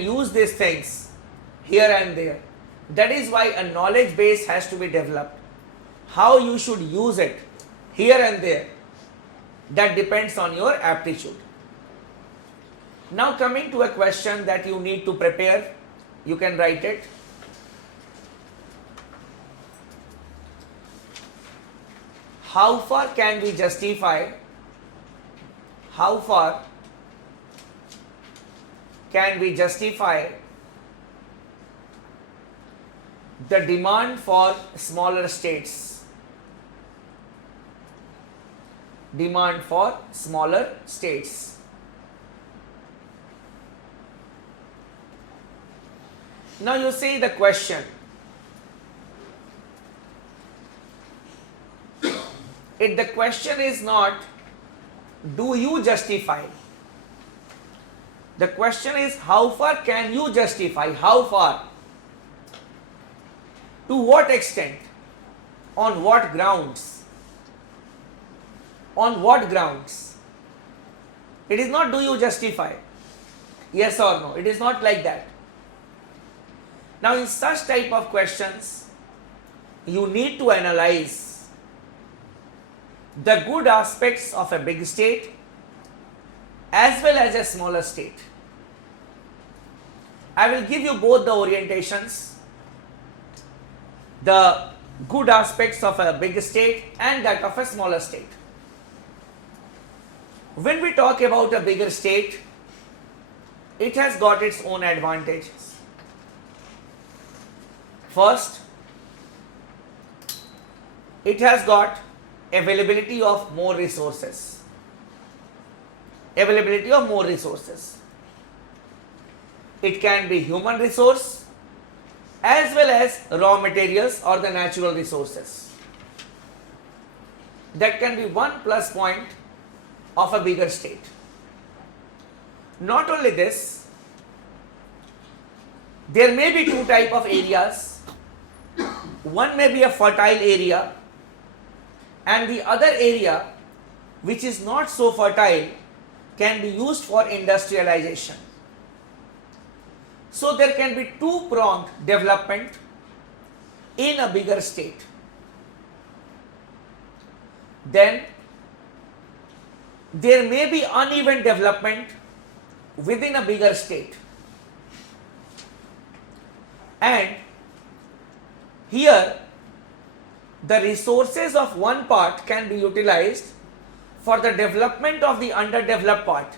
use these things here and there. That is why a knowledge base has to be developed. How you should use it here and there, that depends on your aptitude. Now coming to a question that you need to prepare, you can write it. How far can we justify the demand for smaller states? Demand for smaller states. Now you see the question. The question is not, do you justify? The question is, how far can you justify? How far? To what extent? On what grounds? On what grounds? It is not, do you justify? Yes or no. It is not like that. Now in such type of questions, you need to analyze the good aspects of a big state as well as a smaller state. I will give you both the orientations, the good aspects of a big state and that of a smaller state. When we talk about a bigger state, it has got its own advantages. First, it has got availability of more resources. Availability of more resources. It can be human resource as well as raw materials or the natural resources. That can be one plus point of a bigger state. Not only this, there may be two types of areas. One may be a fertile area and the other area which is not so fertile can be used for industrialization. So there can be two-pronged development in a bigger state. Then there may be uneven development within a bigger state. And here the resources of one part can be utilized for the development of the underdeveloped part.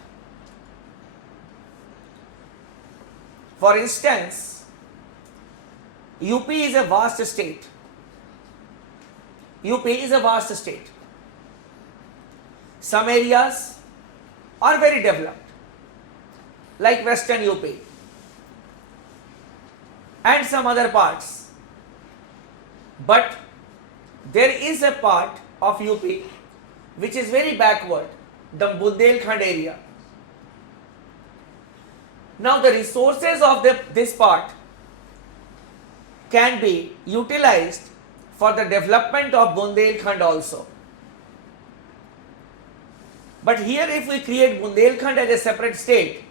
For instance, UP is a vast state. UP is a vast state. Some areas are very developed, like Western UP and some other parts. But there is a part of UP which is very backward, the Bundelkhand area. Now the resources of this part can be utilized for the development of Bundelkhand also. But here if we create Bundelkhand as a separate state,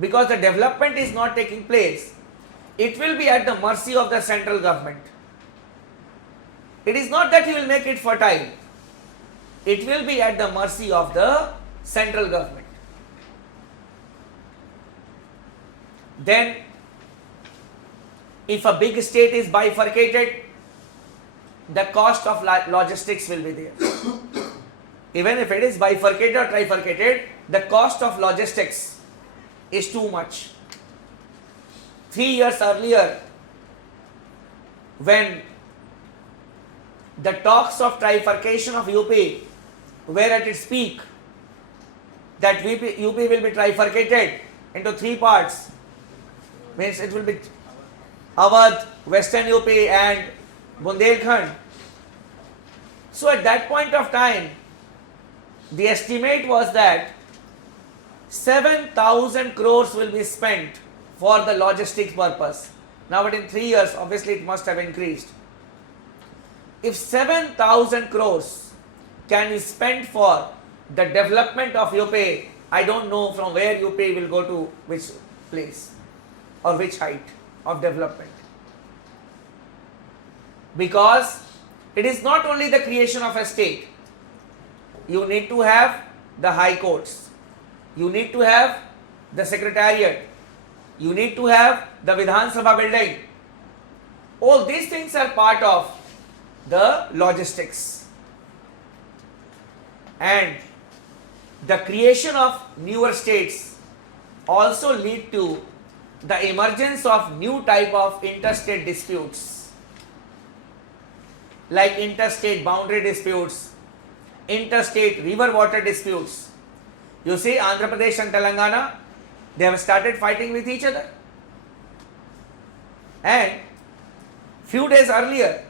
because the development is not taking place, it will be at the mercy of the central government. It is not that he will make it fertile. It will be at the mercy of the central government. Then, if a big state is bifurcated, the cost of logistics will be there. Even if it is bifurcated or trifurcated, the cost of logistics is too much. 3 years earlier, when the talks of trifurcation of UP were at its peak, that UP will be trifurcated into 3 parts, means it will be Awadh, Western UP and Bundelkhand. So at that point of time, the estimate was that 7,000 crores will be spent for the logistics purpose. Now but in 3 years, obviously it must have increased. If 7,000 crores can be spent for the development of UP, I don't know from where UP will go to which place. or which height of development? Because it is not only the creation of a state. You need to have the high courts. You need to have the secretariat. You need to have the Vidhan Sabha building. All these things are part of the logistics. And the creation of newer states also lead to the emergence of new type of interstate disputes, like interstate boundary disputes, interstate river water disputes. You see, Andhra Pradesh and Telangana, they have started fighting with each other. And few days earlier,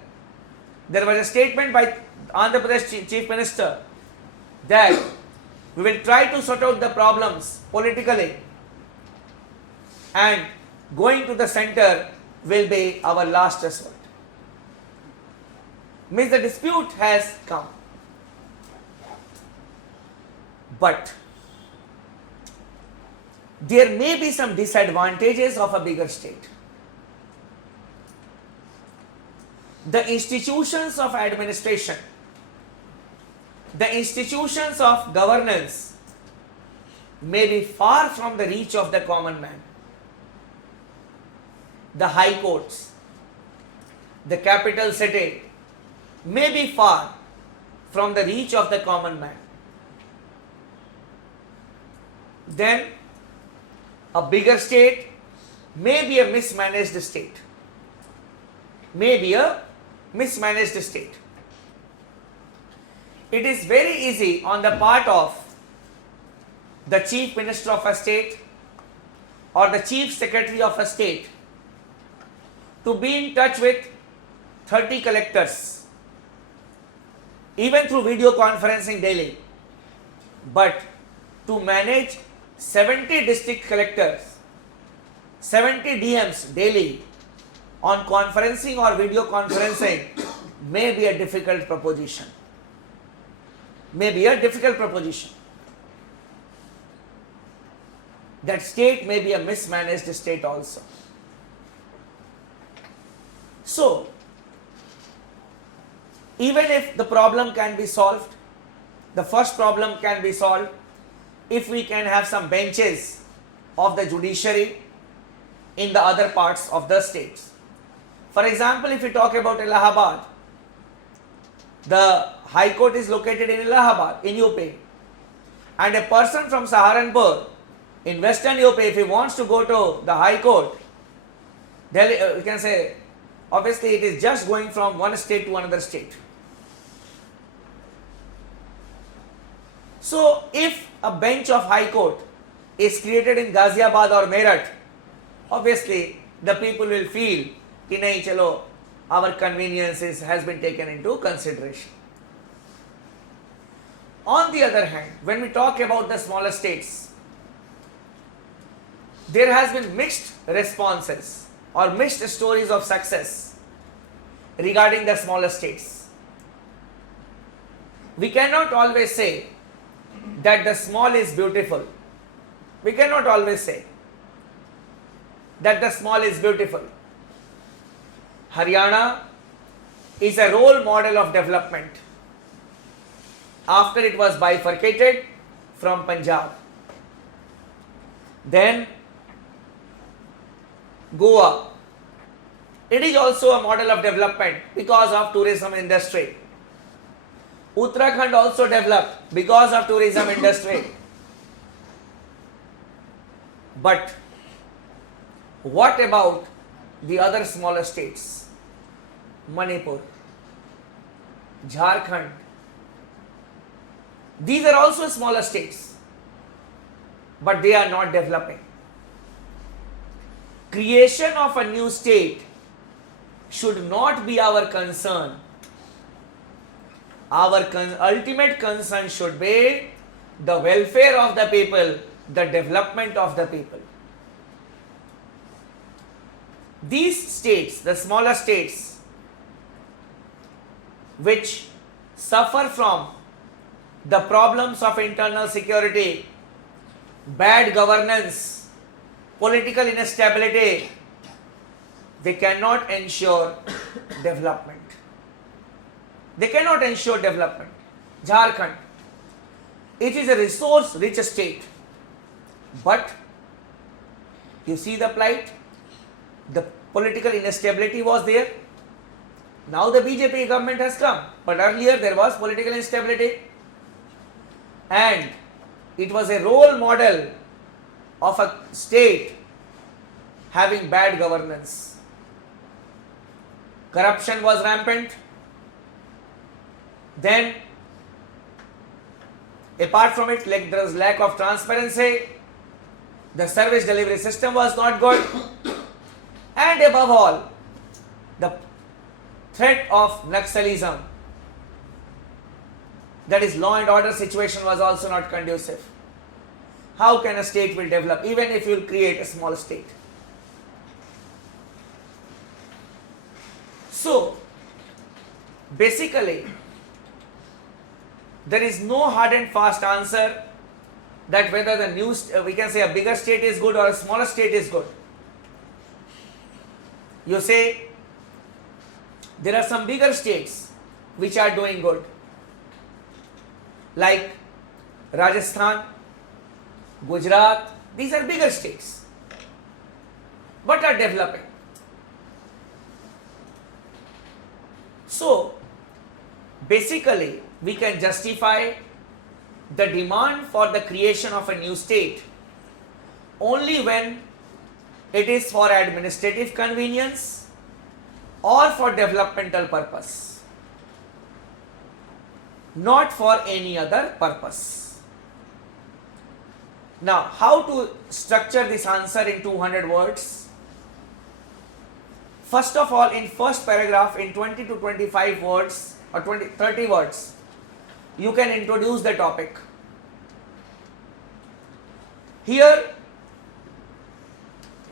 there was a statement by Andhra Pradesh Chief Minister that we will try to sort out the problems politically, and going to the center will be our last resort. Means the dispute has come. But there may be some disadvantages of a bigger state. The institutions of administration, the institutions of governance may be far from the reach of the common man. The high courts, the capital city may be far from the reach of the common man. Then a bigger state may be a mismanaged state. May be a mismanaged state. It is very easy on the part of the chief minister of a state or the chief secretary of a state to be in touch with 30 collectors, even through video conferencing daily. But to manage 70 district collectors, 70 DMs daily on conferencing or video conferencing may be a difficult proposition. May be a difficult proposition. That state may be a mismanaged state also. So, even if the problem can be solved, the first problem can be solved if we can have some benches of the judiciary in the other parts of the states. For example, if we talk about Allahabad, the High Court is located in Allahabad, in UP, and a person from Saharanpur in Western UP, if he wants to go to the High Court, Delhi, you can say, obviously it is just going from one state to another state. So, if a bench of High Court is created in Ghaziabad or Meerut, obviously the people will feel कि नहीं चलो, our conveniences has been taken into consideration. On the other hand, when we talk about the smaller states, there has been mixed responses or mixed stories of success regarding the smaller states. We cannot always say that the small is beautiful. We cannot always say that the small is beautiful. Haryana is a role model of development after it was bifurcated from Punjab. Then Goa, it is also a model of development because of tourism industry. Uttarakhand also developed because of tourism industry. But what about the other smaller states? Manipur, Jharkhand. These are also smaller states, but they are not developing. Creation of a new state should not be our concern. Our ultimate concern should be the welfare of the people, the development of the people. These states, the smaller states, which suffer from the problems of internal security, bad governance, political instability, they cannot ensure development. They cannot ensure development. Jharkhand, it is a resource rich state, but you see the plight, the political instability was there. Now the BJP government has come, but earlier there was political instability, and it was a role model of a state having bad governance. Corruption was rampant. Then, apart from it, there was lack of transparency, the service delivery system was not good, and above all, the threat of Naxalism, that is law and order situation, was also not conducive. How can a state will develop even if you will create a small state? So, basically, there is no hard and fast answer that whether the new, we can say a bigger state is good or a smaller state is good. You say there are some bigger states which are doing good, like Rajasthan, Gujarat. These are bigger states, but are developing. So, basically, we can justify the demand for the creation of a new state only when it is for administrative convenience or for developmental purpose, not for any other purpose. Now, how to structure this answer in 200 words? First of all, in first paragraph, in 20 to 25 words or 30 words, you can introduce the topic. Here,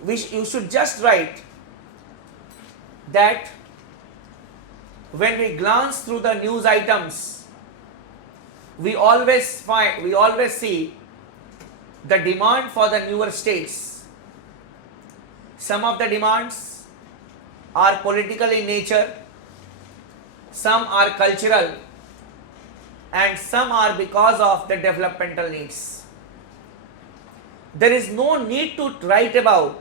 you should just write that when we glance through the news items, we always see the demand for the newer states. Some of the demands are political in nature, some are cultural, and some are because of the developmental needs. There is no need to write about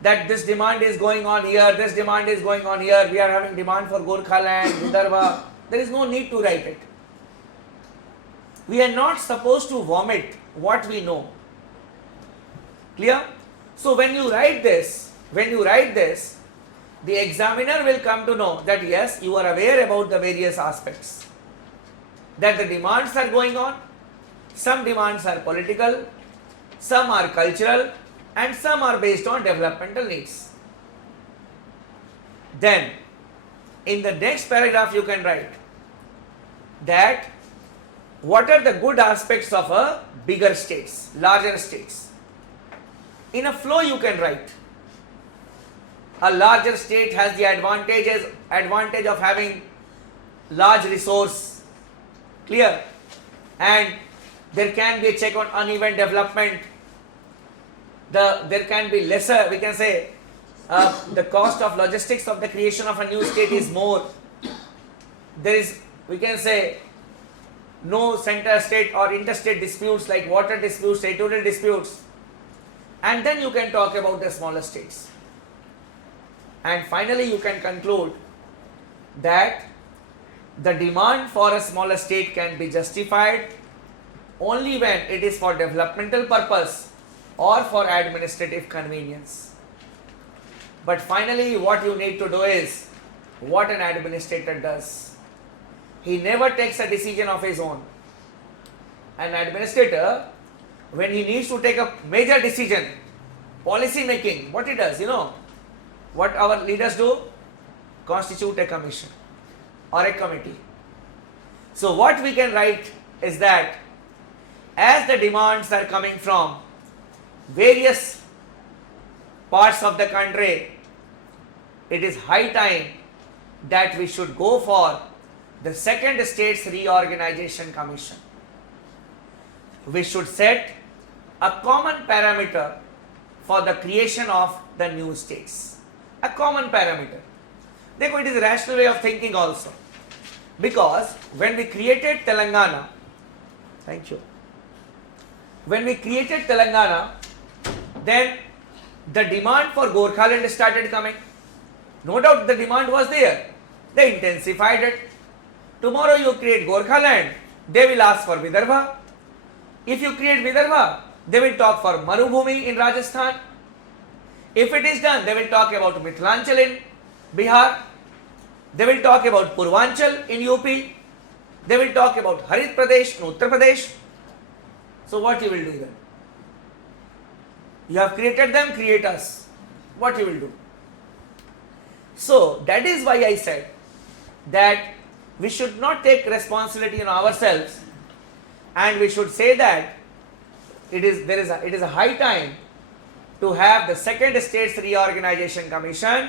that this demand is going on here, this demand is going on here, we are having demand for Gorkhaland, Vidarbha. There is no need to write it. We are not supposed to vomit what we know. Clear? So when you write this, the examiner will come to know that yes, you are aware about the various aspects, that the demands are going on. Some demands are political, some are cultural, and some are based on developmental needs. Then, in the next paragraph, you can write that what are the good aspects of a bigger states, larger states. In a flow, you can write a larger state has the advantage of having large resource. Clear? And there can be a check on uneven development. There can be lesser, we can say, the cost of logistics of the creation of a new state is more. There is, we can say, no center state or interstate disputes like water disputes, territorial disputes. And then you can talk about the smaller states. And finally, you can conclude that the demand for a smaller state can be justified only when it is for developmental purpose or for administrative convenience. But finally, what you need to do is what an administrator does. He never takes a decision of his own. An administrator, when he needs to take a major decision, policy making, what he does, what our leaders do? Constitute a commission or a committee. So what we can write is that as the demands are coming from various parts of the country, it is high time that we should go for the second states reorganization commission. We should set a common parameter for the creation of the new states. A common parameter. Therefore, it is a rational way of thinking also. Because when we created Telangana, thank you. When we created Telangana, then the demand for Gorkhaland started coming. No doubt the demand was there. They intensified it. Tomorrow you create Gorkhaland, they will ask for Vidarbha. If you create Vidarbha, they will talk for Marubhumi in Rajasthan. If it is done, they will talk about Mithilanchal in Bihar. They will talk about Purvanchal in UP. They will talk about Harit Pradesh in Uttar Pradesh. So what you will do then? You have created them, create us. What you will do? So that is why I said that we should not take responsibility on ourselves, and we should say that it is a high time to have the second states reorganization commission.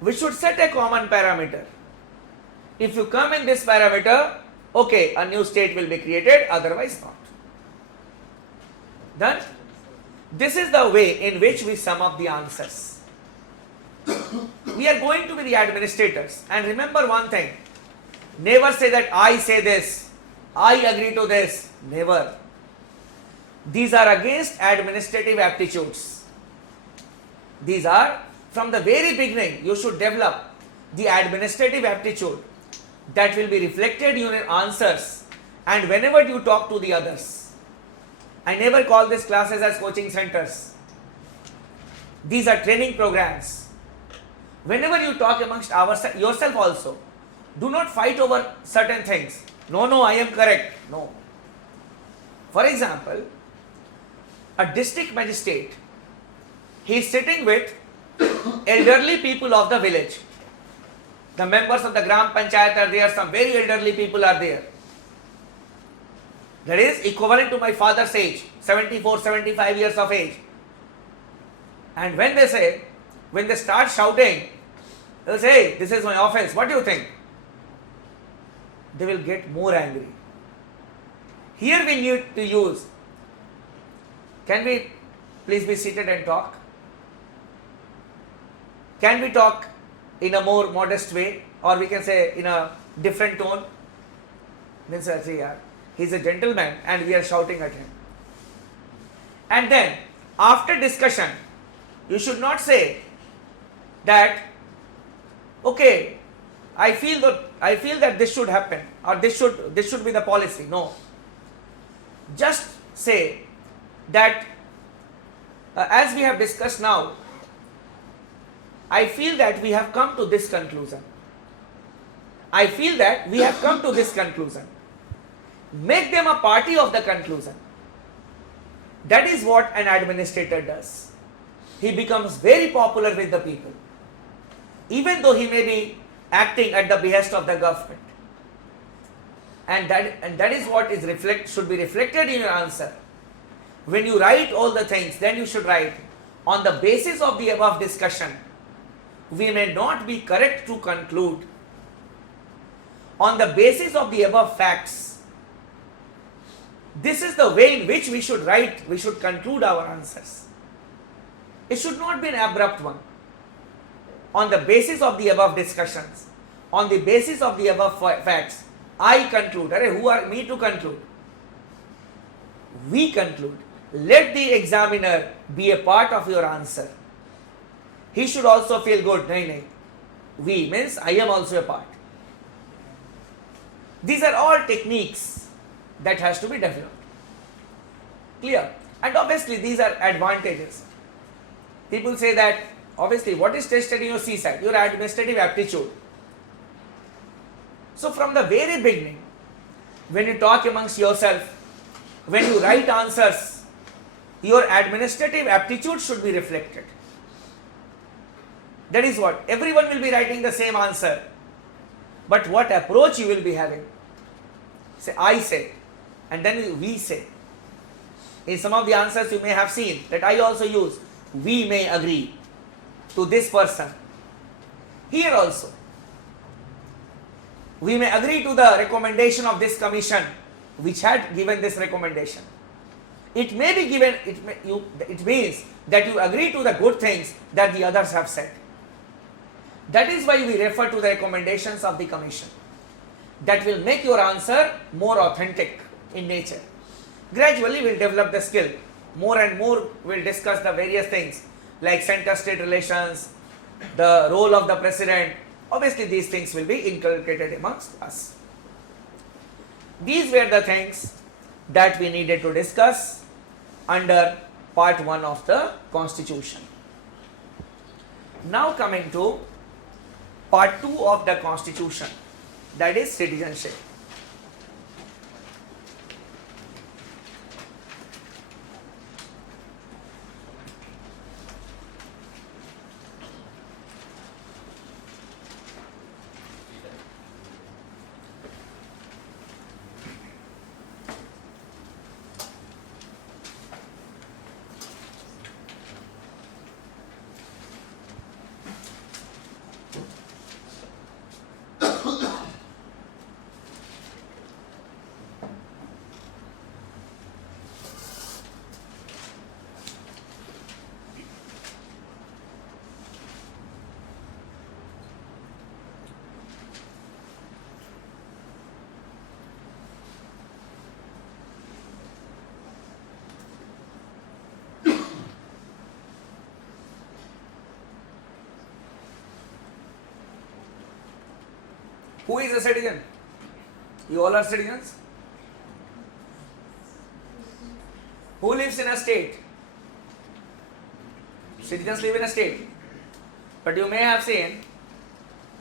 We should set a common parameter. If you come in this parameter, okay, a new state will be created, otherwise not. Done? This is the way in which we sum up the answers. We are going to be the administrators, and remember one thing, never say that I say this, I agree to this, never. These are against administrative aptitudes. These are, from the very beginning, you should develop the administrative aptitude that will be reflected in your answers and whenever you talk to the others. I never call these classes as coaching centers. These are training programs. Whenever you talk amongst yourself also, do not fight over certain things. No, I am correct. No. For example, a district magistrate, he is sitting with elderly people of the village. The members of the Gram Panchayat are there, some very elderly people are there. That is equivalent to my father's age, 74, 75 years of age. And when they start shouting, they'll say, hey, this is my office, what do you think? They will get more angry. Here we need to use, can we please be seated and talk? Can we talk in a more modest way, or we can say in a different tone? Then say, yeah, he's a gentleman and we are shouting at him. And then after discussion, you should not say that, okay, I feel that this should happen, or this should be the policy. No. Just say that as we have discussed now, I feel that we have come to this conclusion. I feel that we have come to this conclusion. Make them a party of the conclusion. That is what an administrator does. He becomes very popular with the people, even though he may be acting at the behest of the government. And that is what should be reflected in your answer. When you write all the things, then you should write, on the basis of the above discussion, we may not be correct to conclude. On the basis of the above facts, this is the way in which we should write, we should conclude our answers. It should not be an abrupt one. On the basis of the above discussions, on the basis of the above facts, I conclude. Who are me to conclude? We conclude. Let the examiner be a part of your answer. He should also feel good. Nahi. We means I am also a part. These are all techniques that has to be developed. Clear? And obviously these are advantages. People say that, obviously, what is tested in your CSAT? Your administrative aptitude. So from the very beginning, when you talk amongst yourself, when you write answers, your administrative aptitude should be reflected. That is what, everyone will be writing the same answer. But what approach you will be having? Say, I say, and then we say. In some of the answers you may have seen that I also use, we may agree to this person. Here also, we may agree to the recommendation of this commission which had given this recommendation. It may be given, it means that you agree to the good things that the others have said. That is why we refer to the recommendations of the commission. That will make your answer more authentic in nature. Gradually we will develop the skill. More and more we will discuss the various things like center-state relations, the role of the president. Obviously these things will be inculcated amongst us. These were the things that we needed to discuss under part 1 of the constitution. Now coming to part 2 of the constitution, that is citizenship. Who is a citizen? You all are citizens. Who lives in a state? Citizens live in a state. But you may have seen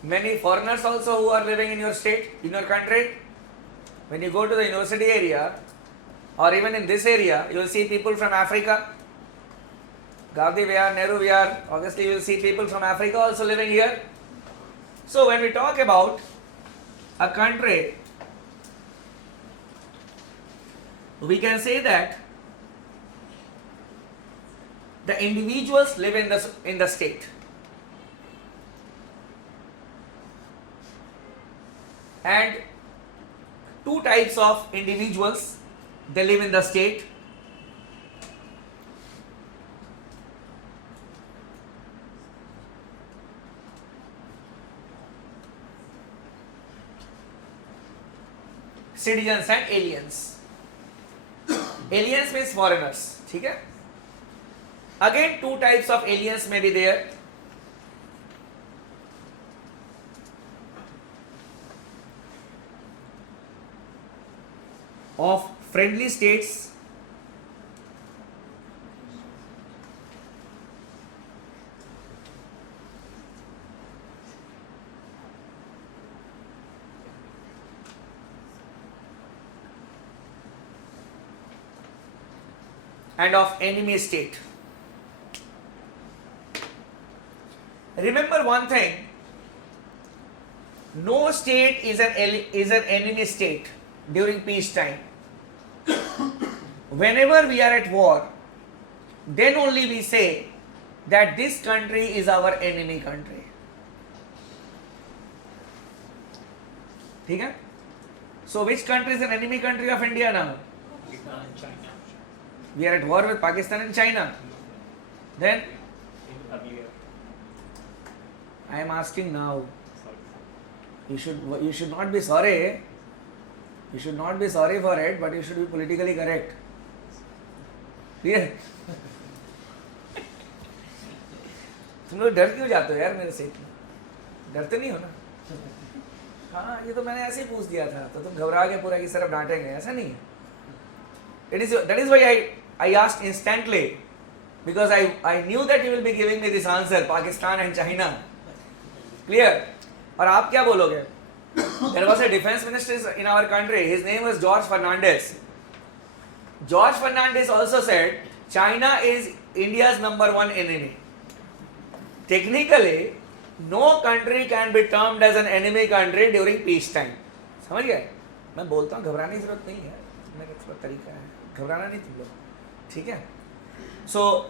many foreigners also who are living in your state, in your country. When you go to the university area or even in this area, you will see people from Africa. Gandhi Vihar, Nehru Vihar, obviously you will see people from Africa also living here. So when we talk about a country, we can say that the individuals live in the state. And two types of individuals, they live in the state. Citizens and aliens. Aliens means foreigners. ठीक है? Again, two types of aliens may be there. Of friendly states and of enemy state. Remember one thing, no state is an enemy state during peace time. Whenever we are at war, then only we say that this country is our enemy country. ठीक है? So which country is an enemy country of India now? We are at war with Pakistan and China. Then I am asking now. You should not be sorry. You should not be sorry for it, but you should be politically correct. Clear? तुम लोग डर क्यों जाते हो यार मेरे से? डरते नहीं हो ना? हाँ, ये तो मैंने ऐसे ही पूछ दिया था, तो तुम घबरा के पूरा की तरफ डांटेंगे, ऐसा नहीं है. That is why I asked instantly, because I knew that you will be giving me this answer, Pakistan and China. Clear? और आप क्या बोलोगे? There was a defense minister in our country. His name was George Fernandez. George Fernandez also said China is India's #1 enemy. Technically, no country can be termed as an enemy country during peace time. समझ गए? मैं बोलता हूँ घबराने की जरूरत नहीं है. मेरा थोड़ा तरीका है. घबराना नहीं तुम लोग. ठीक है? So,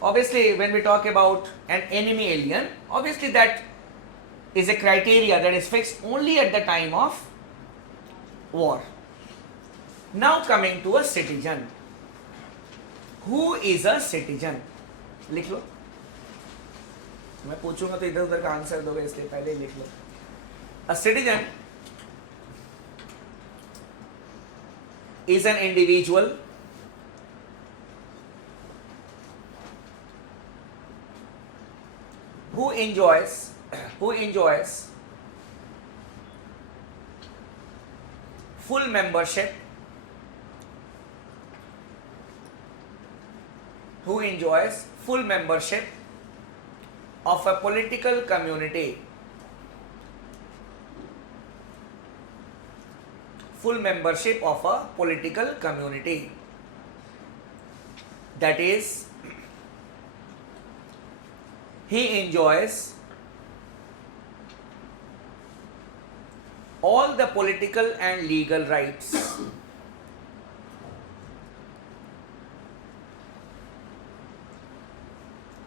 obviously, when we talk about an enemy alien, obviously that is a criteria that is fixed only at the time of war. Now coming to a citizen. Who is a citizen? लिख लो, मैं पूछूंगा तो इधर उधर का answer दोगे, इसलिए पहले ही लिख लो. A citizen is an individual who enjoys full membership of a political community, that is, he enjoys all the political and legal rights.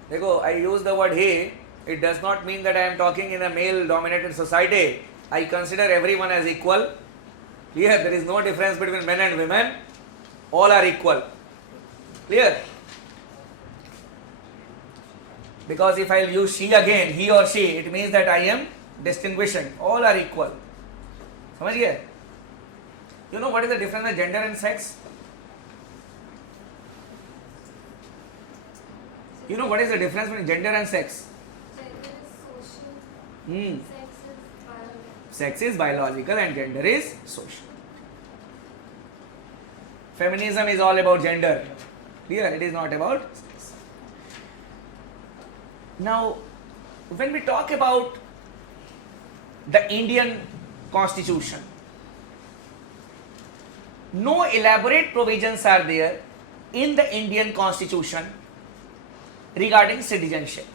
देखो, I use the word he. It does not mean that I am talking in a male-dominated society. I consider everyone as equal. Clear? There is no difference between men and women. All are equal. Clear? Because if I use she again, he or she, it means that I am distinguishing. All are equal. समझ गए? You know what is the difference between gender and sex? You know what is the difference between gender and sex? Gender is social. Sex is biological and gender is social. Feminism is all about gender. Clear? It is not about sex. Now, when we talk about the Indian Constitution, no elaborate provisions are there in the Indian Constitution regarding citizenship.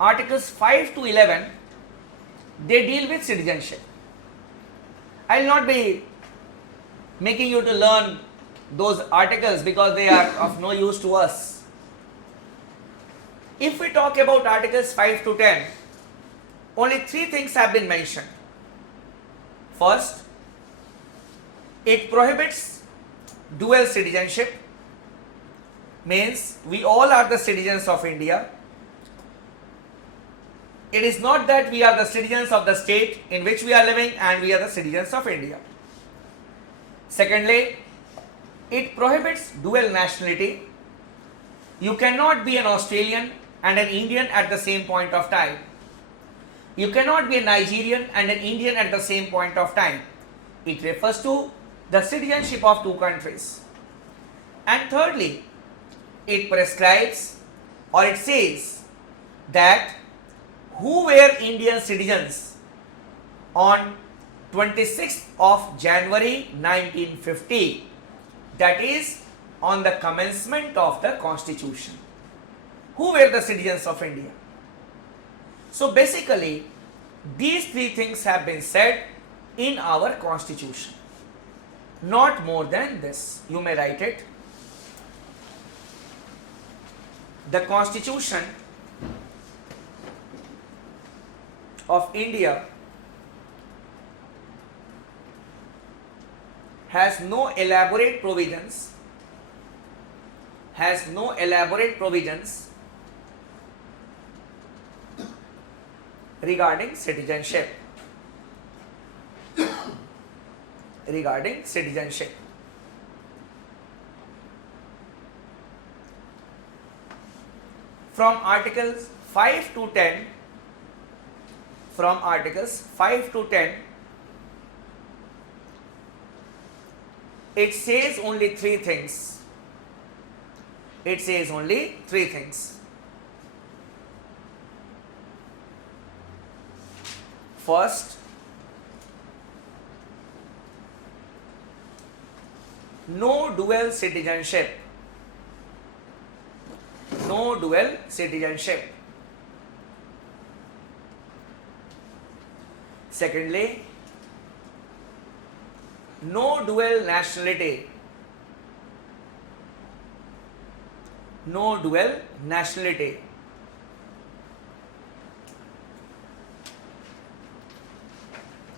Articles 5 to 11, they deal with citizenship. I will not be making you to learn those articles because they are of no use to us. If we talk about Articles 5 to 10, only 3 things have been mentioned. First, it prohibits dual citizenship, means we all are the citizens of India. It is not that we are the citizens of the state in which we are living and we are the citizens of India. Secondly, it prohibits dual nationality. You cannot be an Australian and an Indian at the same point of time. You cannot be a Nigerian and an Indian at the same point of time. It refers to the citizenship of 2 countries. And thirdly, it prescribes or it says that who were Indian citizens on 26th of January 1950, that is on the commencement of the Constitution. Who were the citizens of India? So basically, these 3 things have been said in our Constitution. Not more than this. You may write it. The Constitution of India has no elaborate provisions regarding citizenship. From Articles 5 to 10, it says only 3 things. First, no dual citizenship. Secondly, no dual nationality.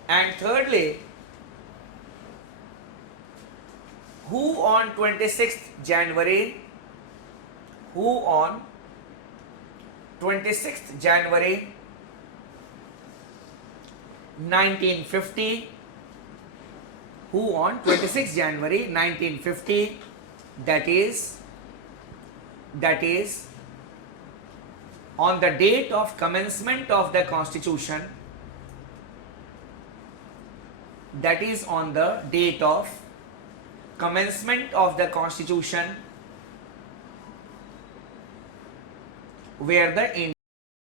And thirdly, who on 26th January, who on 26th January 1950, who on 26th January 1950, that is on the date of commencement of the constitution, that is on the date of commencement of the constitution, where the